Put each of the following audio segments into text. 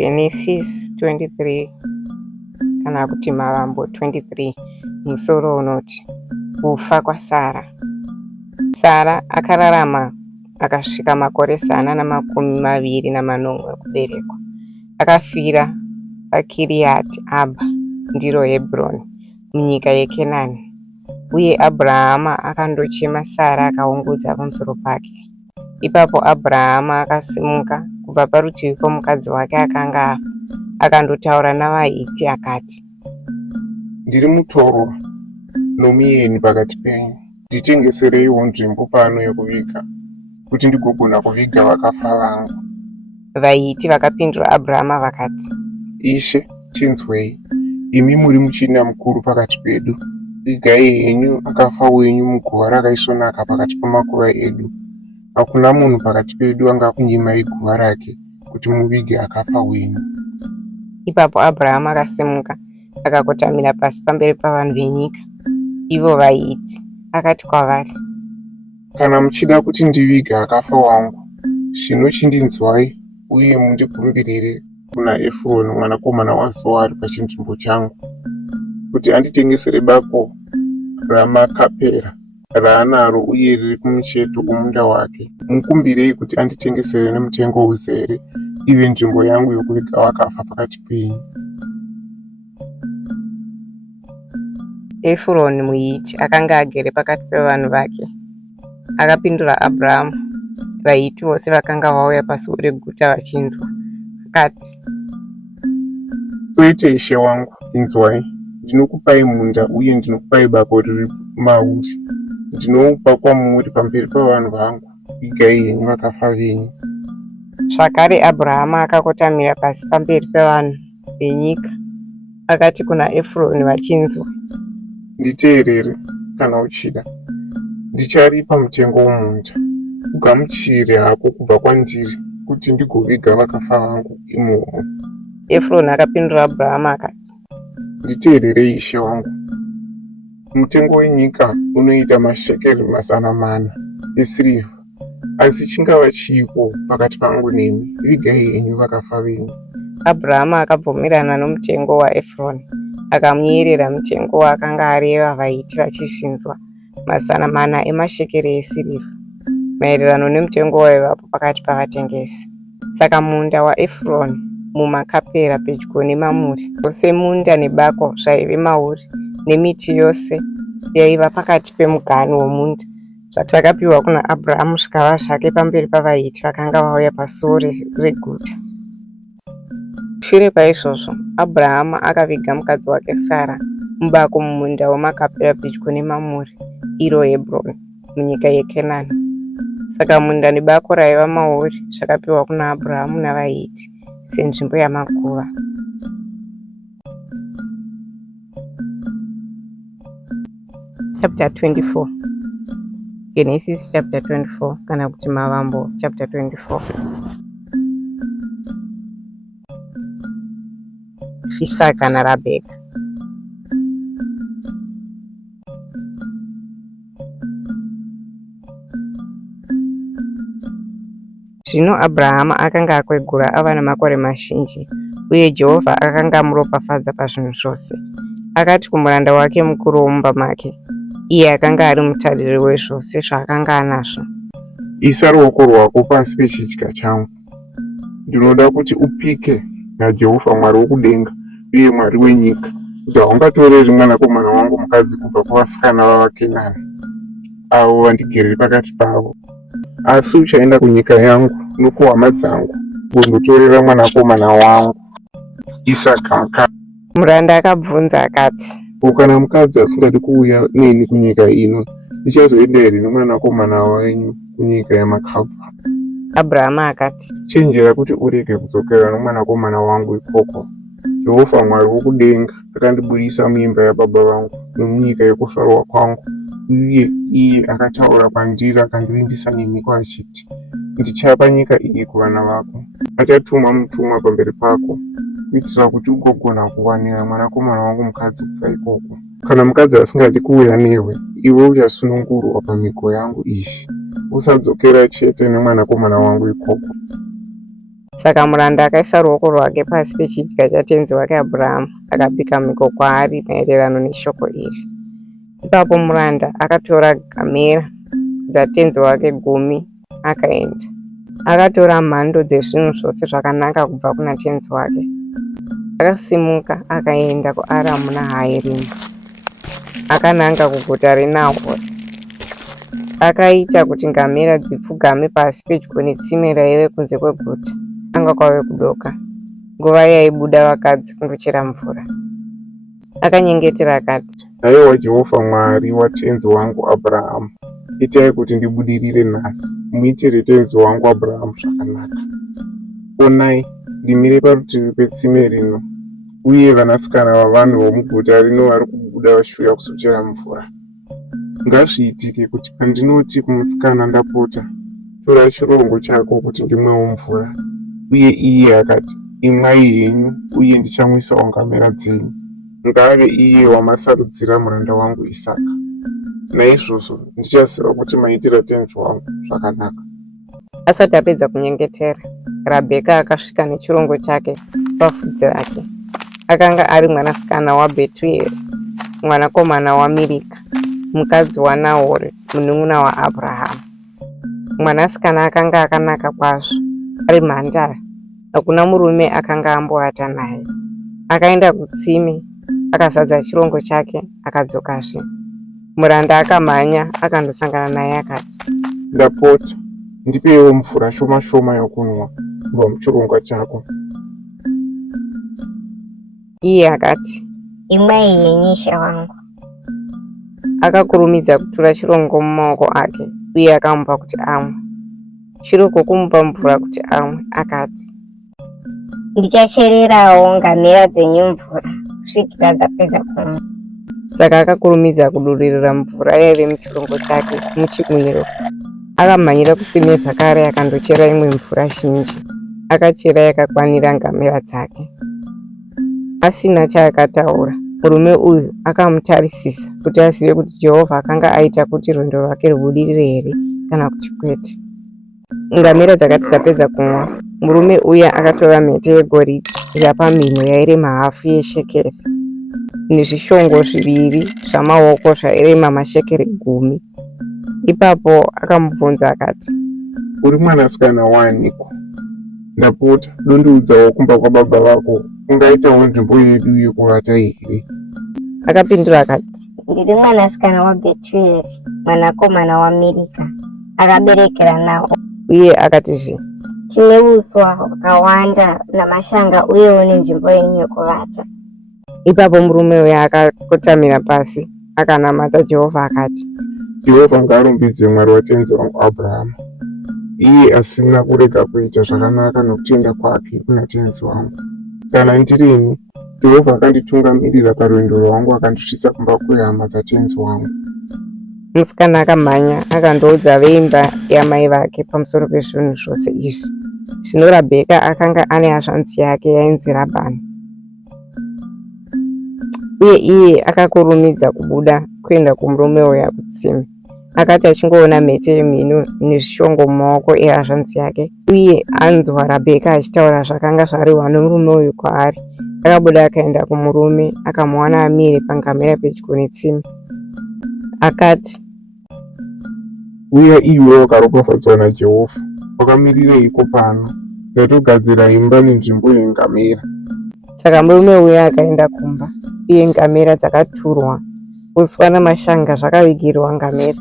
Genesis 23 kana kuti Mavambo 23 musoro unoti kufa kwaSara. Sara akararama akasvika makore 120 kuberekwa. Akafira paKiriati Abha, ndiro Hebhuroni, munyika yeKenani. Uye Abhurahama akandochema Sara akaungudza pamusoro pake. Ipapo Abhurahama akasimuka kubva parutivi pomukadzi wake akanga afa, akandotaura navaHiti akati, ndiri mutorwa nomueni pakati penyu. Nditengesereiwo nzvimbo pano yokuviga, kuti ndigogona kuviga vakafa vangu. VaHiti vakapindura Abhurahama vakati, Ishe, chinzwei, imi muri muchinda mukuru pakati pedu. Vigai henyu akafa wenyu muguva rakaisvonaka pakati pamakuva edu. Hakuna munhu pakati pedu angakunyimai guva rake kuti muvige akafa wenyu. Ipapo Abhurahama akasimuka akakotamira pasi pamberi pavanhu venyika, ivo vaHiti. Akati kwavari, kana muchida kuti ndivige akafa wangu, zvino chindinzwai uye mundikumbirire kuna Efuroni mwanakomana waZohari pachinzvimbo changu, kuti anditengesere bako raMakapera raanaro uye riri kumucheto kwomunda wake. Mukumbirei kuti anditengesere nemutengo uzere, ive nzvimbo yangu yokuviga vakafa pakati penyu. Efuroni muHiti akanga agere pakati pevanhu vake akapindura Abhurahama. VaHiti vose vakanga vauya pasuo reguta vachinzwa akati, Kwete ishe wangu, inzwai, ndinokupai munda uye ndinokupai bako riri mauri. Ndinoupa kwamuri pamberi pavanhu vangu. Vigai henyu vakafa venyu. Zvakare Abhurahama akakotamira pasi pamberi pevanhu venyika akati kuna Efuroni vachinzwa, nditeerere kana uchida. Ndicharipa mutengo womunda. Ugamuchire hako kubva kwandiri kuti ndigoviga vakafa vangu imomo. Efuroni akapindura Abhurahama akati, nditeererei ishe wangu. Mutengo wenyika unoita mashekeri 400 esirivha, asi chingava chiiko pakati pangu nemi. Vigai henyu vakafa venyu. Abhurahama akabvumirana nomutengo waEfuroni, akamuyerera mutengo waakanga areva vaHiti vachizvinzwa 400 emashekeri esirivha, maererano nemutengo waivapo pakati pavatengesi. Saka munda waEfuroni muMakapera pedyo neMamure, ose munda nebako zvaive mauri, nemiti yose yaiva pakati pemuganhu womunda, zvakapiwa kuna Abhurahama zvikava zvake pamberi pavaHiti vakanga vauya pasuo reguta. Shure kwaizvozvo, Abhurahama akaviga mukadzi wake Sara mubako mumunda weMakapera pedyo neMamure, iro Hebhuroni, munyika yeKenani. Saka munda nebako raiva mauri zvakapiwa kuna Abhurahama navaHiti senzvimbo yamakuva. Chapter 24. Genesis chapter 24 kana kuti Mavambo chapter 24. Isaka naRabheka. Zvino Abhurahama akanga akwegura ava namakore mazhinji, uye Jehovha akanga amuropafadza pazvinhu zvose. Akati kumuranda wake mukuru womumba make, iye akanga ari mutariri wezvose zvaakanga anazvo, Isa ruoko rwako pasi pechidya changu. Ndinoda kuti upike naJehovha Mwari wokudenga uye Mwari wenyika, kuti haungatoreri mwanakomana wangu mukadzi kubva kuvasikana vavaKenani, avo vandigere pakati pavo, asi uchaenda kunyika yangu nokuhama dzangu kundotorera mwanakomana wangu Isaka. Muranda akabvunza akati, Kana mukadzi asingadi kuuya neni kunyika ino, ndichazoenda here nomwanakomana wenyu kunyika yaMakapera? Abhurahama akati, Chenjera kuti urege kudzokera nomwanakomana wangu ikoko. Jehovha Mwari wokudenga akandibudisa muimba yababa vangu nomunyika yekufarwa kwangu, uye iye akataura kwandiri akandivimbisa nemhiko achiti, ndichapa nyika iyi kuvana vako. Achatuma mutumwa pamberi pako kuitira kuti ugogona kuwanira mwanakomana wangu mukadzi kubva ikoko. Kana mukadzi asingadi kuuya newe, iwe uchasunungurwa pamhiko yangu iyi. Usadzokera chete nemwanakomana wangu ikoko. Saka muranda akaisa ruoko rwake pasi pechidya chatenzi wake Abhurahamu akapika mhiko kwaari maererano neshoko iri. Ipapo muranda akatora gamera dzatenzi wake 10 akaenda. Akatora mhando dzezvinhu zvose zvakanaka kubva kuna tenzi wake. Akasimuka akaenda kuAramu naHairimu. Akananga kuguta reNahori. Akaita kuti ngamera dzipfugame pasi pedyo netsime raive kunze kweguta. Anga kwave kudoka, nguva yaibuda vakadzi kundochera mvura. Akanyengetera akati, haiwa Jehovha Mwari watenzi wangu Abhurahamu, itai kuti ndibudirire nhasi, muitire tenzi wangu Abhurahamu zvakanaka. Onai, ndimire parutivi petsime rino, uye vanasikana vavanhu vomuguta rino vari kubuda vachiuya kuzochera mvura. Ngazviitike kuti pandinoti kumusikana, ndapota, tora chirongo chako kuti ndimwewo mvura. Uye iye akati, imwai henyu, uye ndichamwisawo ngamera dzenyu. Ngave iye wamasarudzira muranda wangu Isaka. Naizvozvo ndichaziva kuti maitira tenzi wangu zvakanaka. Asati apedza kunyengetera, Rabheka akasvika nechirongo chake pafudzi rake. Akanga ari mwanasikana waBhetueri, mwanakomana waMirika, mukadzi waNahori, munun'una waAbhurahamu. Mwanasikana akanga akanaka kwazvo, ari mhandara, hakuna murume akanga amboata naye. Akaenda kutsime, akazadza chirongo chake, akadzokazve. Muranda akamhanya akandosangana naye akati, ndapota, ndipewo mvura shoma shoma yokunwa kubva muchirongo chako. Iye akati, imwai henyu ishe wangu. Akakurumidza kutora chirongo mumaoko ake uye akamupa kuti amwe. Shure kwokumupa mvura kuti amwe, akati, ndichachererawo ngamera dzenyu mvura kusvikira dzapedza kumwa. Saka akakurumidza kuduririra mvura yaive muchirongo chake muchimwiro. Akamhanyira kutsime zvakare akandochera imwe mvura zhinji. Akachera yakakwanira ngamera dzake. Asina chaakataura, murume uyu akamutarisisa kuti azive kuti Jehovha akanga aita kuti rwendo rwake rubudirire here kana kuti kwete. Ngamera dzakati dzapedza kumwa, murume uya akatora mhete yegoridhe yapamhino yairema hafu yeshekeri nezvishongo 2 zvamaoko zvairema mashekeri 10. Ipapo akamubvunza akati, uri mwanasikana waaniko? Ndapota, dondiudzawo kumba kwababa vako, ungaitawo nzvimbo yedu yekuvata here? Akapindura akati, ndiri mwanasikana waBhetueri, mwanakomana waMirika, akaberekera nawo. Uye akatizve, tine uswa hwakawanda namashanga uyewo nenzvimbo yenyu yekuvata. Ipapo murume uya akakotamira pasi akanamata Jehovha akati, Jehovha ngaarumbidzwe Mwari watenzi wangu Abhurahamu, iye asina kurega kuita zvakanaka nokutenda kwake kuna tenzi wangu. Kana ndirini, Jehovha akanditungamirira parwendo rwangu akandisvitsa kumba kwehama dzatenzi wangu. Musikana akamhanya akandoudza veimba yamai vake pamusoro pezvinhu zvose izvi. Zvino Rabheka akanga ane hazvanzi yake yainzi Rabhani. Uye iye akakurumidza kubuda kuenda kumurume uya kutsime. Akati achingoona mhete yemhino nezvishongo mumaoko ehazvanzi yake, uye anzwa Rabheka achitaura zvakanga zvarehwa nomurume uyu kwaari, akabuda akaenda kumurume akamuwana amire pangamera pedyo netsime. Akati, uya iwe wakaropafadzwa naJehovha, wakamirireiko pano? Ndatogadzira imba nenzvimbo yengamera. Saka murume uya akaenda kumba, uye ngamera dzakaturwa, uswa namashanga zvakavigirwa ngamera,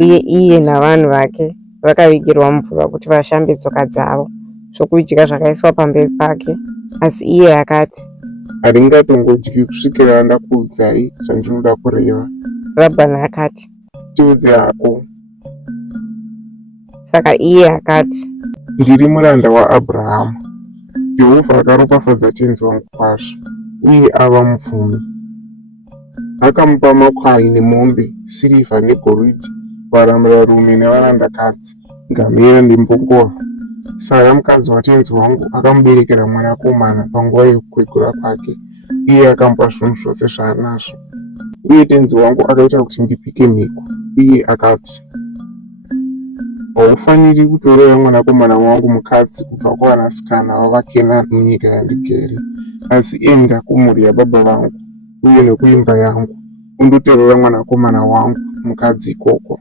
uye iye navanhu vake vakavigirwa mvura kuti vashambe tsoka dzavo, zvokudya zvakaiswa pamberi pake. Asi iye akati, haringatongodyi kusvikira ndakuudzai zvandinoda kureva. Rabhani akati, tiudze hako. Saka iye akati, ndiri muranda waAbhurahamu. Jehovha akaropafadza tenzi wangu kwazvo, uye ava mupfumi. Akamupa makwai nemombe, sirivha negoridhe, varamurarume nevarandakadzi, ngamera nembongoro. Sara mukadzi watenzi wangu akamuberekera mwanakomana panguva yokukwegura kwake, uye akamupa zvinhu zvose zvaanazvo. Uye tenzi wangu akaita kuti ndipike mhiko, uye akati, haufaniri kutorera mwanakomana wangu mukadzi kubva kuvanasikana vavaKenani munyika yandigere, asi enda kumhuri yababa vangu uye nekuimba yangu undotorera mwanakomana wangu mukadzi ikoko.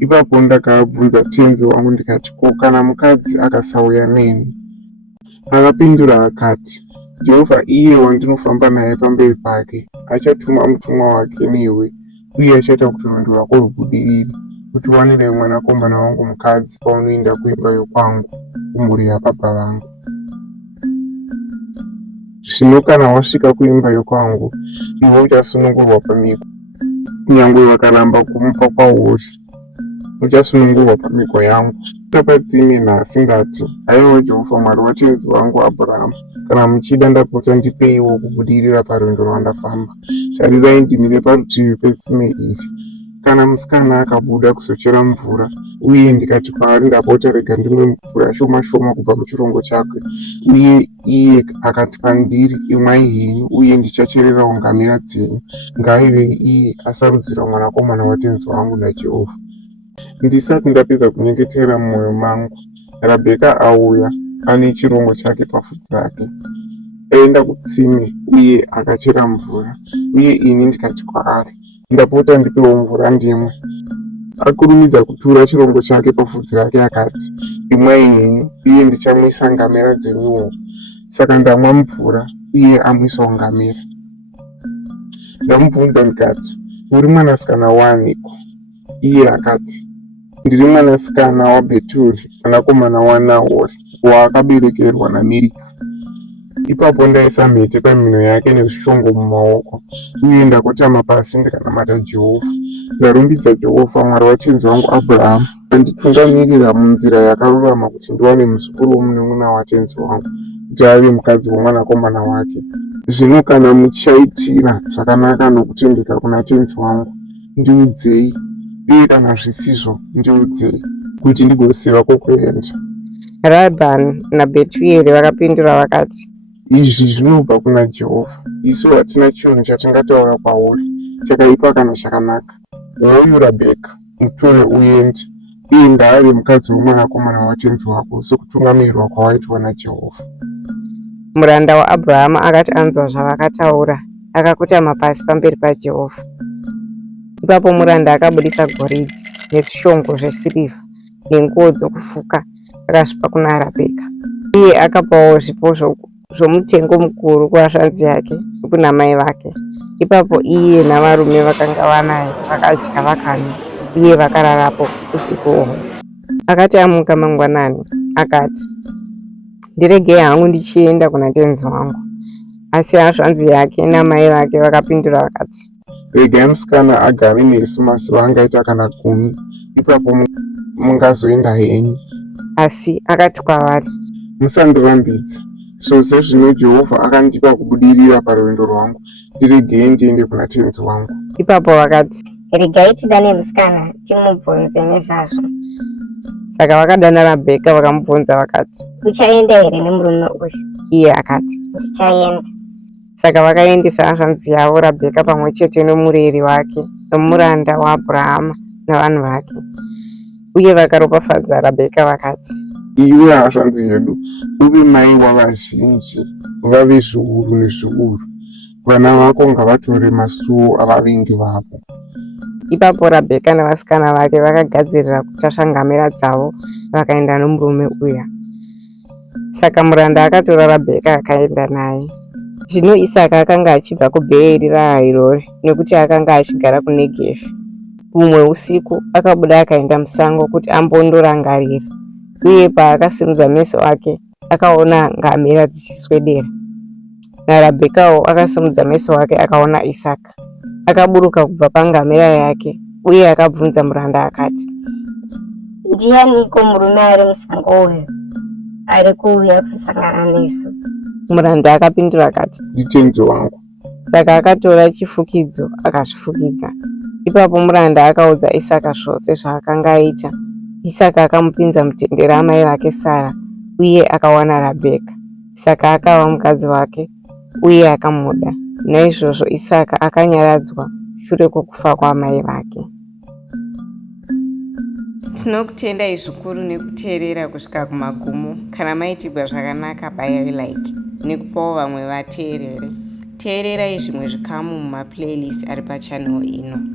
Ipapo ndakabvunza tenzi wangu ndikati, ko kana mukadzi akasauya neni? Akapindura akati, Jehovha iye wandinofamba naye pamberi pake achatuma mutumwa wake newe, uye achaita kuti rwendo rwako rwubudirire, kuti uwanire mwanakomana wangu mukadzi paunoenda kuimba yokwangu kumhuri yababa vangu. Zvino kana wasvika kuimba yokwangu, iwe uchasunungurwa pamiko, kunyange vakaramba kumupa kwauri, uchasunungurwa pamiko yangu. Tapatsime nhasi ngati, haiwa Jehovha Mwari watenzi wangu Abhurahama, kana muchida ndapota ndipeiwo kubudirira parwendo rwandafamba. Tarirai ndimire parutivi petsime iri. Kana musikana akabuda kuzochera mvura, uye ndikati kwaari ndapota rega ndimwe mvura shoma shoma kubva muchirongo chake, uye iye akati kwandiri, imwai henyu uye ndichachererawo ngamera dzenyu, ngaive iye asarudzira mwanakomana watenzi wangu naJehovha. Ndisati ndapedza kunyengetera mumwoyo mangu, Rabheka auya ane chirongo chake pafudzi rake. Aenda kutsime uye akachera mvura, uye ini ndikati kwaari, ndapota ndipewo mvura ndimwe. Akurumidza kutura chirongo chake pafudzi rake akati, imwai henyu uye ndichamwisa ngamera dzenyuwo. Saka ndamwa mvura uye amwisawo ngamera. Ndamubvunza ndikati, uri mwanasikana waaniko? Iye akati, ndiri mwanasikana waBheturi, mwanakomana waNahori, waakaberekerwa naMirika. Ipapo ndaisa mhete pamhino yake nezvishongo mumaoko, uye ndakotama pasi ndikanamata Jehovha. Ndarumbidza Jehovha Mwari watenzi wangu Abhurahama, anditungamirira munzira yakarurama kuti ndiwane muzukuru womunun'una watenzi wangu, kuti ave mukadzi womwanakomana wake. Zvino kana muchaitira zvakanaka nokutendeka kuna tenzi wangu, ndiudzei, uye kana zvisizvo ndiudzei, kuti ndigosiva kwokuenda. Rabhani naBhetueri vakapindura vakati, Izvi zvinobva kuna Jehovha. Isu hatina chinhu chatingataura kwauri, chakaipa kana chakanaka. Hoyu Rabheka, mutore uende, uye ndaave mukadzi womwanakomana watenzi wako, sokutungamirirwa kwawaitwa naJehovha. Muranda waAbhurahama akati anzwa zvavakataura, akakotama pasi pamberi paJehovha. Ipapo muranda akabudisa goridhe nezvishongo zvesirivha nenguo dzokufuka akazvipa kuna Rabheka, uye akapawo zvipo zvomutengo mukuru kuvashanzi yake nokuna mai vake. Ipapo iye navarume vakanga vanaye vakadya vakanwa, uye vakararapo usiku uhwo. Akati amuka mangwanani akati, ndiregei hangu ndichienda kuna tenzi wangu. Asi hashanzi yake namai vake vakapindura vakati, Regai musikana agare nesu masiva angaita kana 10, ipapo mungazoenda henyu. Asi akati kwavari, Musandirambidza. Zvose zvino Jehovha akandipa kubudirira parwendo rwangu, ndiregei ndiende kuna tenzi wangu. Ipapo vakati, Regai tidane musikana timubvunze nezvazvo. saka vakadana Rabheka vakamubvunza vakati, Uchaenda here nemurume uyu? iye akati, Ndichaenda. saka vakaendesa hashanzi yavo Rabheka pamwe chete nomureri wake nomuranda waAbhurahama navanhu vake, uye vakaropafadza Rabheka vakati, Iwe hashanzi yedu, uve mai wavazhinji, vave zviuru nezviuru. Vana vako ngavatore masuo avavengi vavo. Ipapo Rabheka navasikana vake vakagadzirira kutasva ngamera dzavo vakaenda nomurume uya. Saka muranda akatora Rabheka akaenda naye. Zvino Isaka akanga achibva kuBheeri raHairori nekuti akanga achigara kuNegevhi. Humwe usiku akabuda akaenda musango kuti ambondorangarira, uye paakasimudza meso ake akaona ngamera dzichiswedera. naRabhekawo akasimudza meso ake akaona Isaka. Akaburuka kubva pangamera yake uye akabvunza muranda akati, Ndianiko murume ari musango uyu ari kuuya kuzosangana nesu? Muranda akapindura akati, Nditenzi wangu. Saka akatora chifukidzo akazvifukidza. Ipapo muranda akaudza Isaka zvose zvaakanga aita. Isaka akamupinza mutende ramai vake Sara, uye akawana Rabheka. Saka akava mukadzi wake uye akamuda. Naizvozvo Isaka akanyaradzwa shure kwokufa kwamai vake. Tinokutendai zvikuru nekuteerera kusvika kumagumo. Kana maitigwa zvakanaka bayai like nekupawo vamwe vateerere. Teererai zvimwe zvikamu mumaplaylist ari pachanel ino.